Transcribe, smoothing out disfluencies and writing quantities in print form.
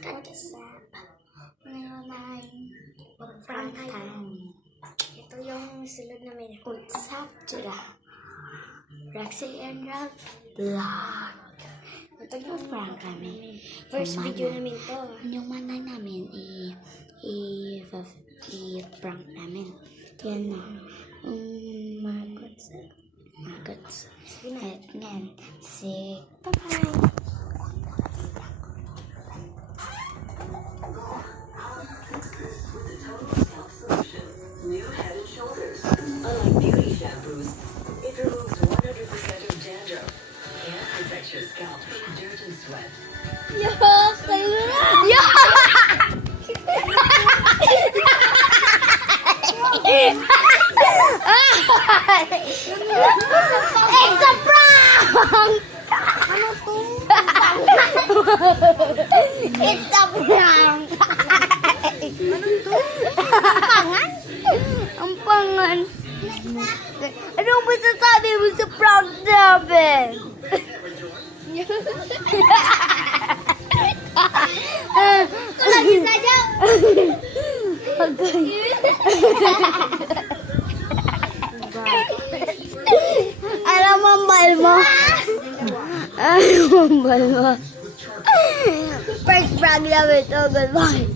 What's up? Ngayon ay prank time. Ito yung sunod namin. What's up, Jura? Roxy and Rob Vlog. Ito yung prank namin. First video namin to. Yung mana namin i-prank namin. Yan na. Magots. At ngayon, si bye-bye. New Head and Shoulders. Unlike beauty shampoos, it removes 100% of dandruff and protects your scalp from dirt and sweat. It's a prank! Ano to? It's a prank! Ano to? Pangan? Ang pangan. Ano ba sasabi mo sa prank namin? Ito lagi saja. Alam mo ang bal mo? Alam mo ang bal mo? First prank namin ito. Goodbye.